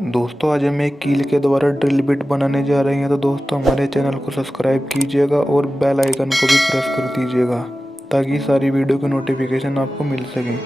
दोस्तों आज हम एक कील के द्वारा ड्रिल बिट बनाने जा रहे हैं। तो दोस्तों हमारे चैनल को सब्सक्राइब कीजिएगा और बेल आइकन को भी प्रेस कर दीजिएगा ताकि सारी वीडियो की नोटिफिकेशन आपको मिल सके।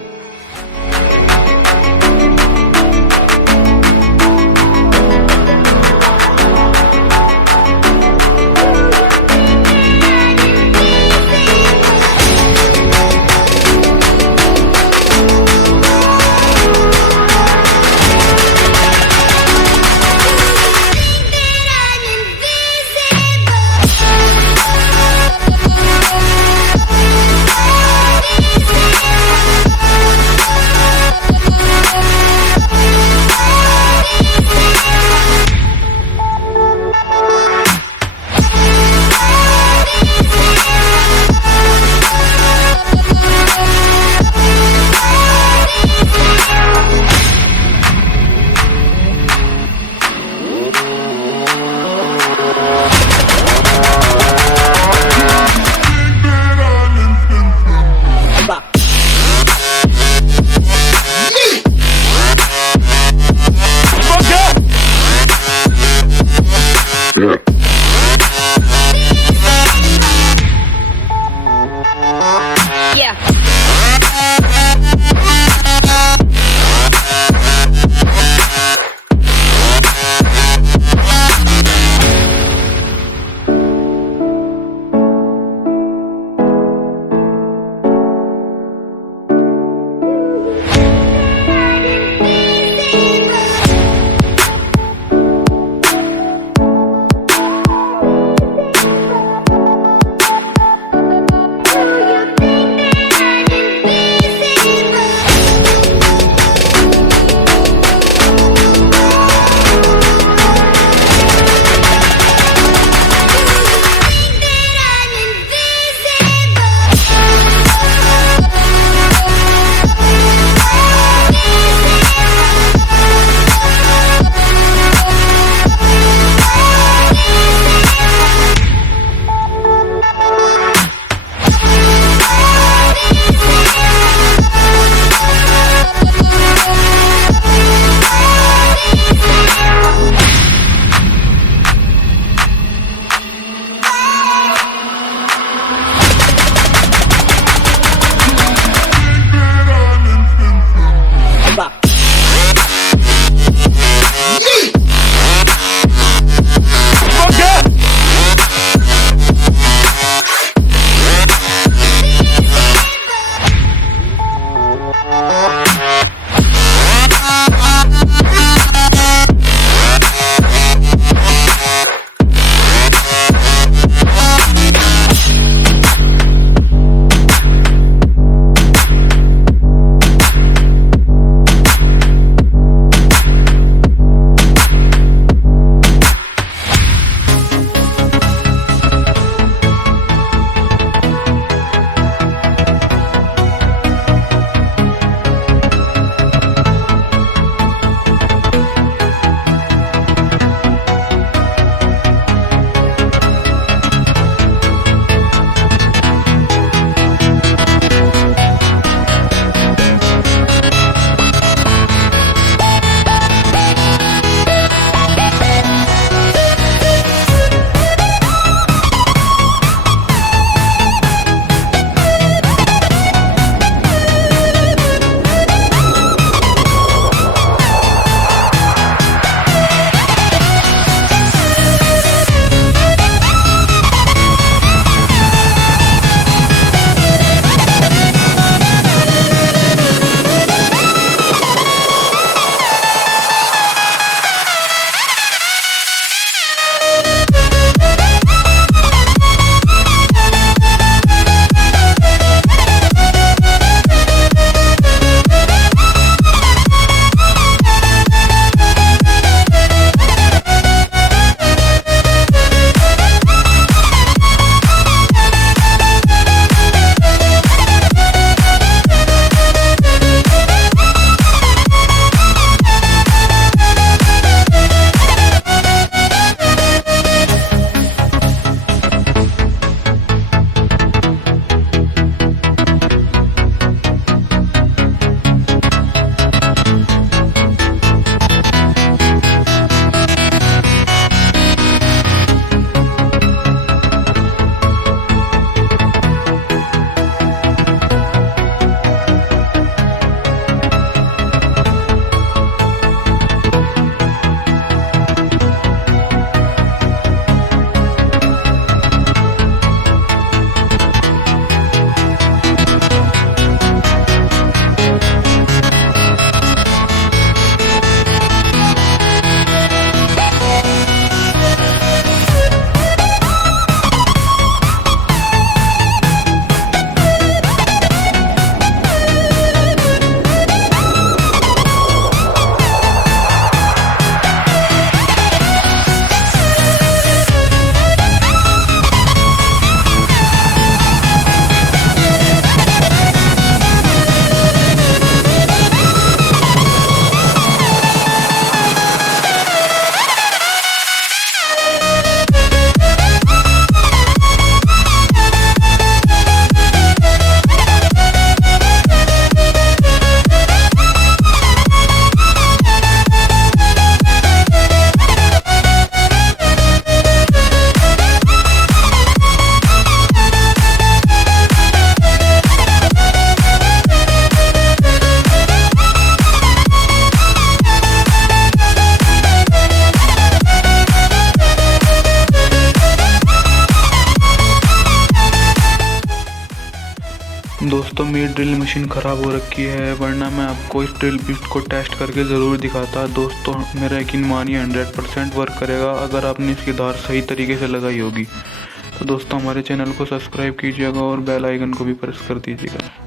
ये ड्रिल मशीन ख़राब हो रखी है, वरना मैं आपको इस ड्रिल बिट को टेस्ट करके ज़रूर दिखाता। दोस्तों मेरा यकीन मानिए 100% वर्क करेगा अगर आपने इसकी धार सही तरीके से लगाई होगी। तो दोस्तों हमारे चैनल को सब्सक्राइब कीजिएगा और बेल आइकन को भी प्रेस कर दीजिएगा।